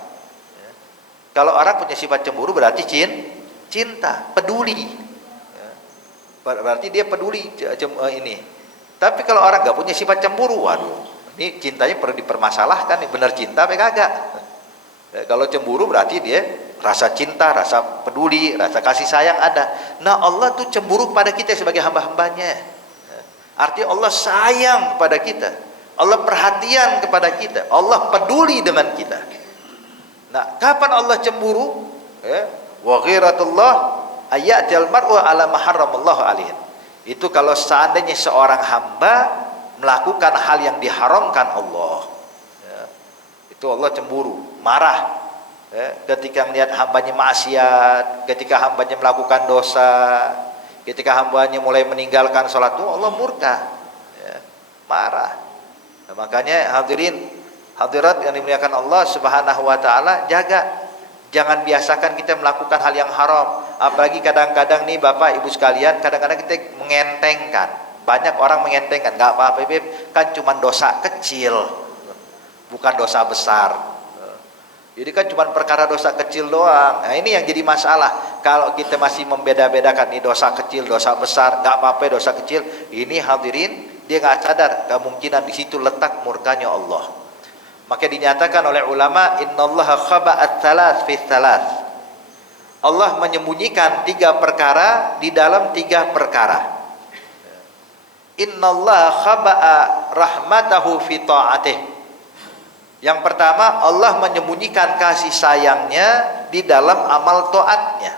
Kalau orang punya sifat cemburu berarti cinta, peduli. Berarti dia peduli ini. Tapi kalau orang nggak punya sifat cemburu, waduh, ini cintanya perlu dipermasalahkan, nih benar cinta apa kagak? Kalau cemburu berarti dia rasa cinta, rasa peduli, rasa kasih sayang ada. Nah, Allah tuh cemburu pada kita sebagai hamba-hambanya. Artinya Allah sayang pada kita, Allah perhatian kepada kita, Allah peduli dengan kita. Nah, kapan Allah cemburu? Wa ghiratullah ayatil mar'u ala ma haramallahu alaihi. Itu kalau seandainya seorang hamba melakukan hal yang diharamkan Allah, itu Allah cemburu, marah. Ketika melihat hambanya maksiat, ketika hambanya melakukan dosa, ketika hambanya mulai meninggalkan sholat, itu Allah murka, marah. Nah, makanya hadirin hadirat yang dimuliakan Allah subhanahu wa ta'ala, jangan biasakan kita melakukan hal yang haram. Apalagi kadang-kadang nih Bapak Ibu sekalian, kadang-kadang kita mengentengkan. Banyak orang mengentengkan, nggak apa-apa Beb, kan cuma dosa kecil, bukan dosa besar. Jadi kan cuma perkara dosa kecil doang. Nah, ini yang jadi masalah. Kalau kita masih membeda-bedakan nih dosa kecil, dosa besar, nggak apa-apa dosa kecil. Ini hadirin, dia nggak sadar kemungkinan di situ letak murkanya Allah. Maka dinyatakan oleh ulama, innallaha khaba'at thalath fi thalath. Allah menyembunyikan 3 perkara di dalam 3 perkara. Innallaha khaba'a rahmatahu fi ta'atih. Yang pertama, Allah menyembunyikan kasih sayangnya di dalam amal taatnya.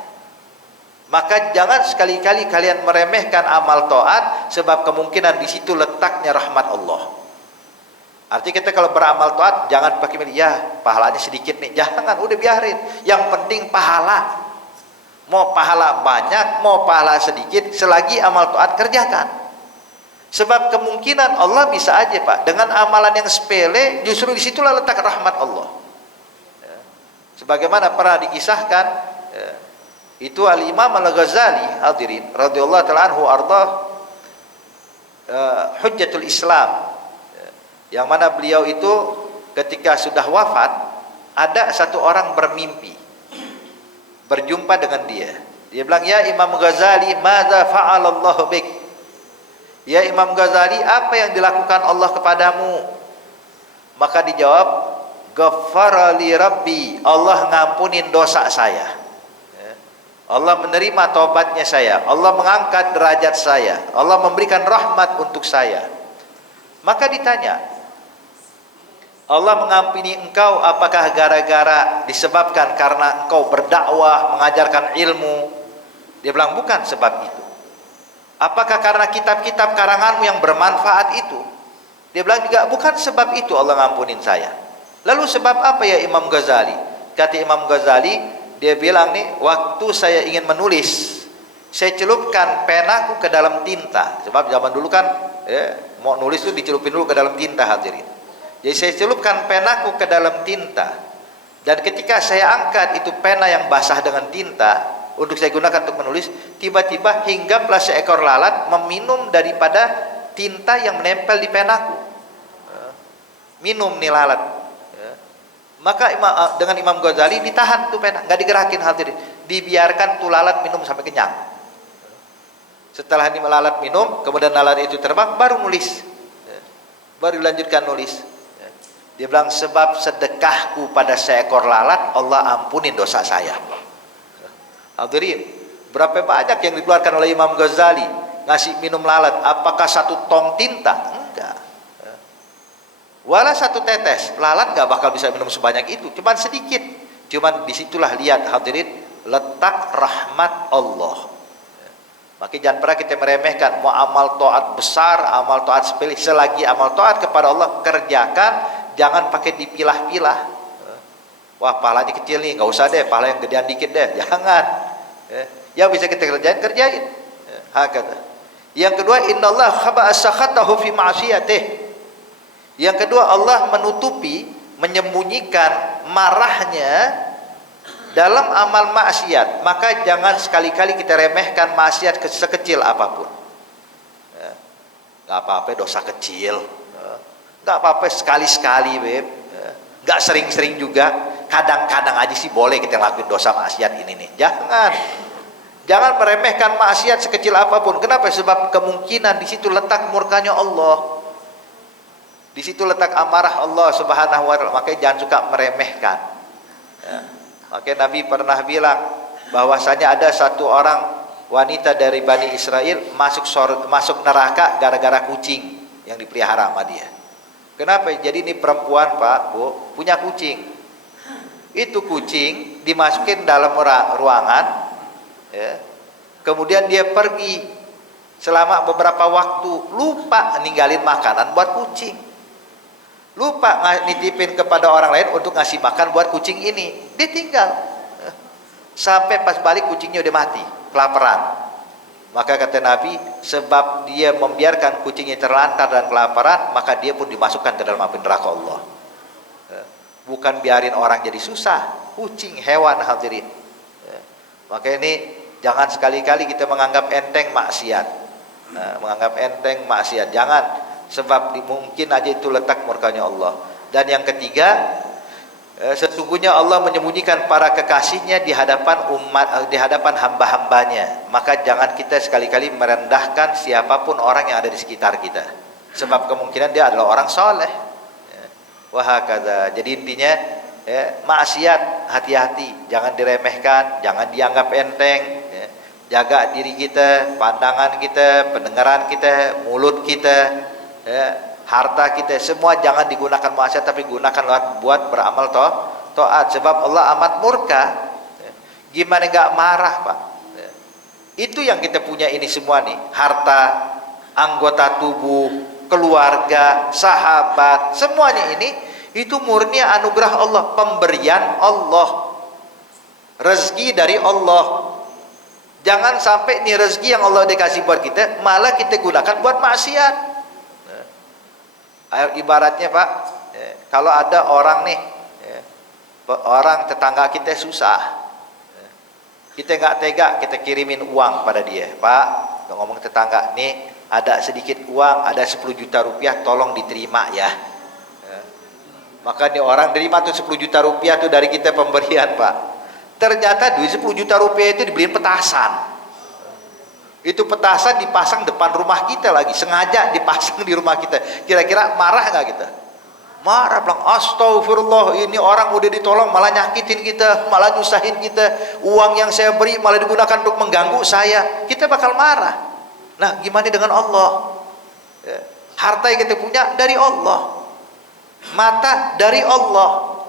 Maka jangan sekali-kali kalian meremehkan amal taat, sebab kemungkinan di situ letaknya rahmat Allah. Artinya kita kalau beramal taat jangan pakai milih, ya pahalanya sedikit nih, jangan, udah biarin. Yang penting pahala. Mau pahala banyak, mau pahala sedikit, selagi amal taat kerjakan. Sebab kemungkinan Allah bisa aja Pak, dengan amalan yang sepele, justru disitulah letak rahmat Allah. Sebagaimana pernah dikisahkan, itu Al-Imam Al-Ghazali hadirin radhiyallahu ta'ala anhu ardah, Hujjatul Islam, yang mana beliau itu ketika sudah wafat, ada satu orang bermimpi berjumpa dengan dia. Dia bilang, ya Imam Ghazali, madza fa'alallahu bik? Ya Imam Ghazali, apa yang dilakukan Allah kepadamu? Maka dijawab, ghaffara li rabbi, Allah ngampunin dosa saya, Allah menerima taubatnya saya, Allah mengangkat derajat saya, Allah memberikan rahmat untuk saya. Maka ditanya, Allah mengampuni engkau apakah gara-gara disebabkan karena engkau berdakwah, mengajarkan ilmu? Dia bilang, bukan sebab itu. Apakah karena kitab-kitab karanganmu yang bermanfaat itu? Dia bilang juga, bukan sebab itu Allah ngampunin saya. Lalu sebab apa ya Imam Ghazali? Kata Imam Ghazali, dia bilang nih, waktu saya ingin menulis, saya celupkan penaku ke dalam tinta. Sebab zaman dulu kan mau nulis itu dicelupin dulu ke dalam tinta hadirin. Jadi saya celupkan penaku ke dalam tinta, dan ketika saya angkat itu pena yang basah dengan tinta untuk saya gunakan untuk menulis, tiba-tiba hinggaplah seekor lalat meminum daripada tinta yang menempel di penaku. Minum nih lalat. Maka dengan Imam Ghazali ditahan tuh pena, nggak digerakin hadirin, dibiarkan tuh lalat minum sampai kenyang. Setelah ini lalat minum, kemudian lalat itu terbang, baru nulis, baru dilanjutkan nulis. Dia bilang, sebab sedekahku pada seekor lalat, Allah ampunin dosa saya. Hadirin, Berapa banyak yang dikeluarkan oleh Imam Ghazali ngasih minum lalat? Apakah satu tong tinta? Enggak. Walau satu tetes lalat nggak bakal bisa minum sebanyak itu, cuman sedikit. Cuman disitulah lihat hadirin letak rahmat Allah. Maka jangan pernah kita meremehkan. Mau amal taat besar, amal taat sepele, selagi amal taat kepada Allah kerjakan, jangan pakai dipilah-pilah. Wah, pahalanya kecil nih, nggak usah deh, pahala yang gedean dikit deh, jangan. Yang bisa kita kerjain. Hakata. Yang kedua, innallaha khaba'a sakhatahu fi ma'siyatih. Yang kedua, Allah menutupi, menyembunyikan marahnya dalam amal maksiat. Maka jangan sekali-kali kita remehkan maksiat sekecil apapun. Nggak apa-apa dosa kecil, nggak apa-apa sekali-sekali, beb. Nggak sering-sering juga, kadang-kadang aja sih boleh kita lakuin dosa maksiat ini nih. Jangan meremehkan maksiat sekecil apapun. Kenapa? Sebab kemungkinan di situ letak murkanya Allah. Di situ letak amarah Allah Subhanahu wa taala. Makanya jangan suka meremehkan. Makanya Nabi pernah bilang bahwasanya ada satu orang wanita dari Bani Israel masuk neraka gara-gara kucing yang dipelihara sama dia. Kenapa? Jadi ini perempuan, Pak, Bu, punya kucing. Itu kucing dimasukin dalam ruangan, ya. Kemudian dia pergi selama beberapa waktu, lupa ninggalin makanan buat kucing. Lupa nitipin kepada orang lain untuk ngasih makan buat kucing ini. Dia tinggal. Sampai pas balik kucingnya udah mati, kelaparan. Maka kata Nabi, sebab dia membiarkan kucingnya terlantar dan kelaparan, maka dia pun dimasukkan ke dalam api neraka Allah. Bukan biarin orang jadi susah, kucing, hewan hadirin. Maka ini jangan sekali-kali kita menganggap enteng maksiat. Menganggap enteng maksiat, jangan. Sebab mungkin aja itu letak murkanya Allah. Dan yang ketiga, sesungguhnya Allah menyembunyikan para kekasihnya di hadapan di hadapan hamba-hambanya. Maka jangan kita sekali-kali merendahkan siapapun orang yang ada di sekitar kita. Sebab kemungkinan dia adalah orang soleh. Wahakadha. Jadi intinya, maksiat hati-hati, jangan diremehkan, jangan dianggap enteng. Jaga diri kita, pandangan kita, pendengaran kita, mulut kita, harta kita, semua jangan digunakan maksiat, tapi gunakan buat beramal taat. Sebab Allah amat murka. Gimana nggak marah, Pak? Itu yang kita punya ini semua nih, harta, anggota tubuh, keluarga, sahabat, semuanya ini itu murni anugerah Allah, pemberian Allah, rezeki dari Allah. Jangan sampai nih rezeki yang Allah dikasih buat kita malah kita gunakan buat maksiat. Ibaratnya, Pak, kalau ada orang nih, orang tetangga kita susah, kita nggak tega, kita kirimin uang pada dia. Pak, ngomong tetangga nih, ada sedikit uang, ada 10 juta rupiah, tolong diterima ya. Maka nih orang terima tuh 10 juta rupiah tuh dari kita pemberian, Pak. Ternyata duit 10 juta rupiah itu dibeliin petasan. Itu petasan dipasang depan rumah kita lagi, sengaja dipasang di rumah kita. Kira-kira marah nggak kita? Marah, bilang astagfirullah, ini orang udah ditolong malah nyakitin kita, malah nyusahin kita. Uang yang saya beri malah digunakan untuk mengganggu saya. Kita bakal marah. Nah, gimana dengan Allah? Harta yang kita punya dari Allah, mata dari Allah,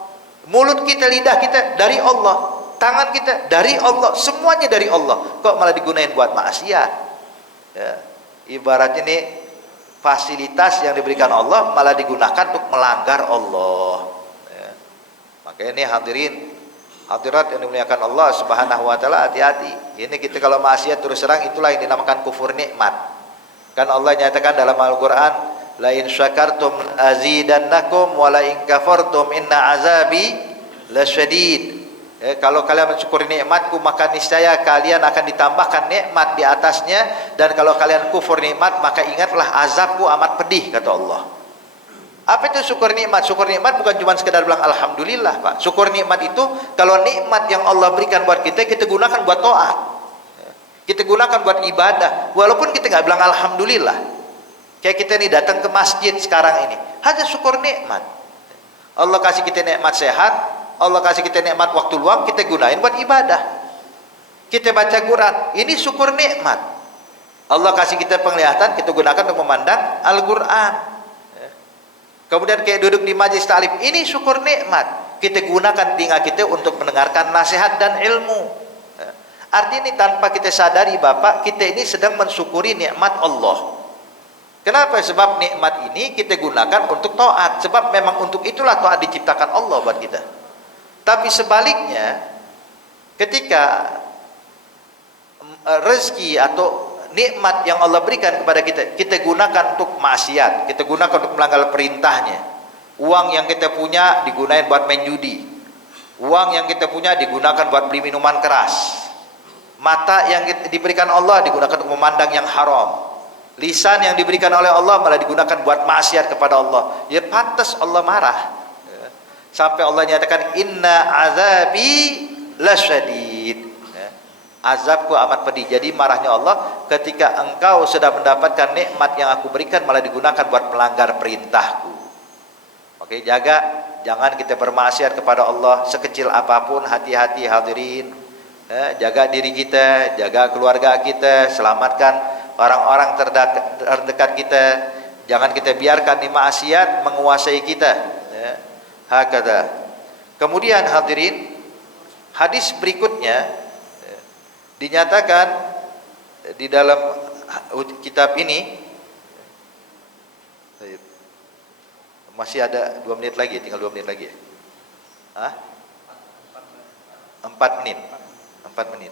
mulut kita, lidah kita dari Allah, tangan kita dari Allah, semuanya dari Allah. Kok malah digunain buat maksiat? Ibaratnya nih, fasilitas yang diberikan Allah malah digunakan untuk melanggar Allah. Makanya ini hadirin, hadirat yang dimuliakan Allah Subhanahu wa taala, hati-hati. Ini kita kalau maksiat terus terang, itulah yang dinamakan kufur nikmat. Kan Allah nyatakan dalam Al-Qur'an, la in syakartum azidannakum wa la in kafartum inna azabi lasyadid. Kalau kalian mensyukuri nikmatku, maka niscaya kalian akan ditambahkan nikmat di atasnya, dan kalau kalian kufur nikmat, maka ingatlah azabku amat pedih, kata Allah. Apa itu syukur nikmat? Syukur nikmat bukan cuma sekedar bilang alhamdulillah, Pak. Syukur nikmat itu kalau nikmat yang Allah berikan buat kita, kita gunakan buat taat, kita gunakan buat ibadah, walaupun kita nggak bilang alhamdulillah. Kayak kita nih datang ke masjid sekarang ini, hanya syukur nikmat. Allah kasih kita nikmat sehat, Allah kasih kita nikmat waktu luang, kita gunain buat ibadah. kita baca Quran, ini syukur nikmat. Allah kasih kita penglihatan, kita gunakan untuk memandang Al-Quran. Kemudian kayak duduk di majlis ta'lim, ini syukur nikmat. Kita gunakan telinga kita untuk mendengarkan nasihat dan ilmu. Artinya ini tanpa kita sadari Bapak, kita ini sedang mensyukuri nikmat Allah. Kenapa? Sebab nikmat ini kita gunakan untuk taat. Sebab memang untuk itulah taat diciptakan Allah buat kita. Tapi sebaliknya, ketika rezeki atau nikmat yang Allah berikan kepada kita, kita gunakan untuk maksiat, kita gunakan untuk melanggar perintahnya. Uang yang kita punya digunakan buat main judi, uang yang kita punya digunakan buat beli minuman keras. Mata yang diberikan Allah digunakan untuk memandang yang haram. Lisan yang diberikan oleh Allah malah digunakan buat maksiat kepada Allah. Ya pantas Allah marah. Sampai Allah nyatakan inna azabi lasyadid. Azabku amat pedih. Jadi marahnya Allah ketika engkau sudah mendapatkan nikmat yang aku berikan malah digunakan buat melanggar perintahku. Oke, jaga jangan kita bermaksiat kepada Allah sekecil apapun. Hati-hati hadirin. Jaga diri kita, jaga keluarga kita, selamatkan orang-orang terdekat kita. Jangan kita biarkan maksiat menguasai kita. Hakada. Kemudian hadirin, hadis berikutnya dinyatakan di dalam kitab ini. Masih ada 2 menit lagi, tinggal 2 menit lagi. 4 menit. 4 menit.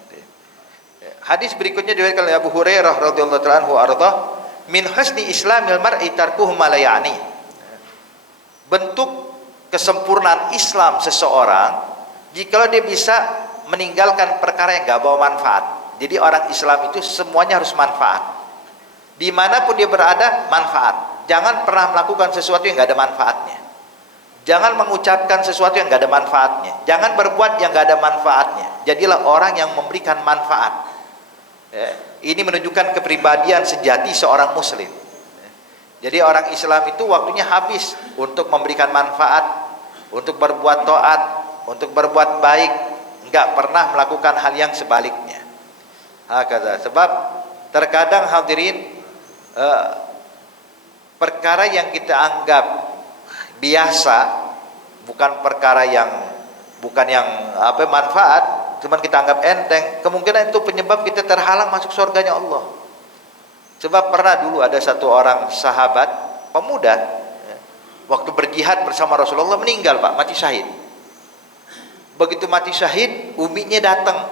Hadis berikutnya diriwayatkan oleh Abu Hurairah radhiyallahu ta'ala anhu arda, min husni islamil mar'i tarkuhu ma la ya'ni. Bentuk kesempurnaan Islam seseorang jikalau dia bisa meninggalkan perkara yang enggak bawa manfaat. Jadi orang Islam itu semuanya harus manfaat. Dimanapun dia berada, manfaat. Jangan pernah melakukan sesuatu yang enggak ada manfaatnya. Jangan mengucapkan sesuatu yang enggak ada manfaatnya. Jangan berbuat yang enggak ada manfaatnya. Jadilah orang yang memberikan manfaat. Ini menunjukkan kepribadian sejati seorang muslim. Jadi orang Islam itu waktunya habis untuk memberikan manfaat, untuk berbuat taat, untuk berbuat baik, enggak pernah melakukan hal yang sebaliknya. Hakada. Sebab terkadang hadirin perkara yang kita anggap biasa, bukan perkara yang manfaat, cuman kita anggap enteng, kemungkinan itu penyebab kita terhalang masuk surganya Allah. Sebab pernah dulu ada satu orang sahabat pemuda, waktu berjihad bersama Rasulullah meninggal Pak, mati syahid. Begitu mati syahid, uminya datang,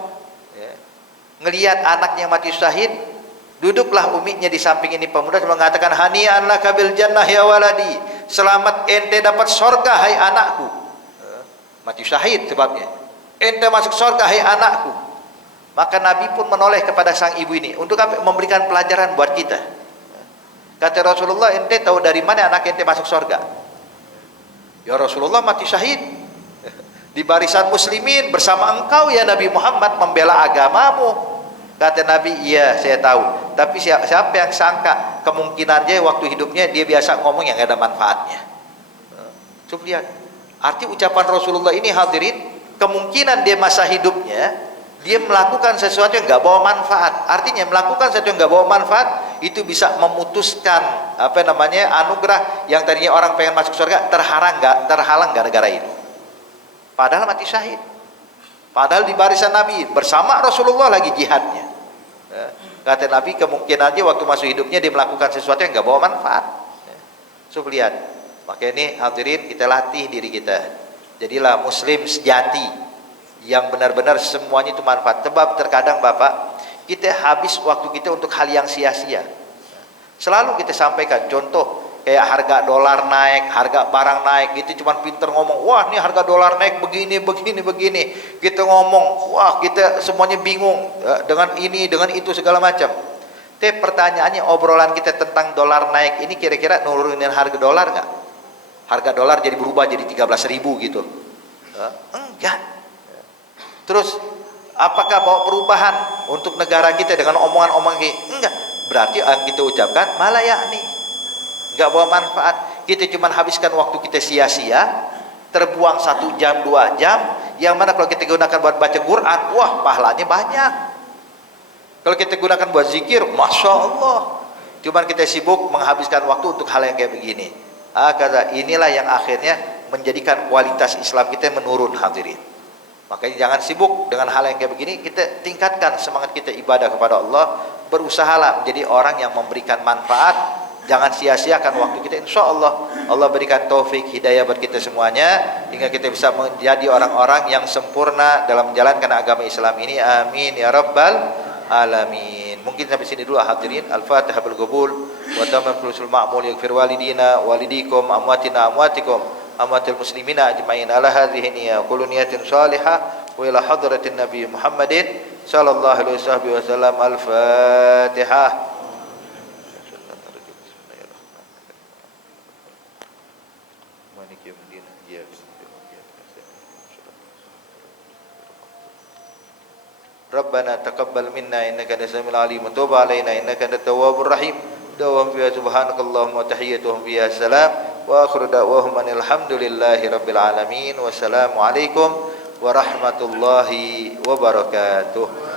ngelihat anaknya mati syahid, duduklah uminya di samping ini pemuda mengatakan, hani'an laka bil jannah ya waladi, selamat ente dapat surga hai anakku. Mati syahid sebabnya, ente masuk surga hai anakku. Maka Nabi pun menoleh kepada sang ibu ini untuk memberikan pelajaran buat kita. Kata Rasulullah, ente tahu dari mana anak ente masuk surga? Ya Rasulullah, mati syahid di barisan muslimin bersama engkau ya Nabi Muhammad, membela agamamu. Kata Nabi, iya saya tahu, tapi siapa yang sangka kemungkinannya waktu hidupnya dia biasa ngomong yang gak ada manfaatnya. Coba lihat, arti ucapan Rasulullah ini hadirin, kemungkinan dia masa hidupnya dia melakukan sesuatu yang gak bawa manfaat. Artinya melakukan sesuatu yang gak bawa manfaat itu bisa memutuskan anugerah yang tadinya orang pengen masuk surga terhalang gara-gara itu. Padahal mati syahid, padahal di barisan Nabi bersama Rasulullah lagi jihadnya. Kata Nabi, kemungkinannya waktu masuk hidupnya dia melakukan sesuatu yang gak bawa manfaat. Coba lihat. Maka ini hadirin, kita latih diri kita, jadilah muslim sejati yang benar-benar semuanya itu manfaat. Sebab terkadang Bapak, kita habis waktu kita untuk hal yang sia-sia. Selalu kita sampaikan contoh kayak harga dolar naik, harga barang naik, gitu cuman pinter ngomong, wah ini harga dolar naik begini. Kita ngomong, wah kita semuanya bingung dengan ini, dengan itu segala macam. Tapi pertanyaannya, obrolan kita tentang dolar naik ini kira-kira nurunin harga dolar nggak? Harga dolar jadi berubah jadi 13.000 gitu? Enggak. Terus apakah bawa perubahan untuk negara kita dengan omongan-omongan ini? Enggak. Berarti yang kita ucapkan malah yakni enggak bawa manfaat. Kita cuma habiskan waktu kita sia-sia, terbuang 1 jam 2 jam, yang mana kalau kita gunakan buat baca Quran, wah pahalanya banyak. Kalau kita gunakan buat zikir, masya Allah. Cuman kita sibuk menghabiskan waktu untuk hal yang kayak begini. Kata inilah yang akhirnya menjadikan kualitas Islam kita menurun, hadirin. Makanya jangan sibuk dengan hal yang kayak begini. Kita tingkatkan semangat kita ibadah kepada Allah. Berusahalah menjadi orang yang memberikan manfaat. Jangan sia-siakan waktu kita. Insya Allah Allah berikan taufik hidayah buat kita semuanya, hingga kita bisa menjadi orang-orang yang sempurna dalam menjalankan agama Islam ini. Amin ya rabbal alamin. Mungkin sampai sini dulu hadirin. Al-Fatihah bil qabul wa tamam fulusul ma'mul yaghfir walidina walidikum amwatina amwatikum amwatil muslimina ajma'in ala hadhihi niyya kullu niyatin salihah wa ila hadratin nabi Muhammadin sallallahu alaihi wasallam. Al-Fatihah. Rabbana taqabbal minna innaka antas samiul alim wa tub alaina innaka antat tawwabur rahim. Dawam fiha subhanakallahumma wa tahiyyatuhum fiha salam wa akhiru da'wahum alhamdulillahi rabbil alamin. Wassalamu alaikum warahmatullahi wabarakatuh.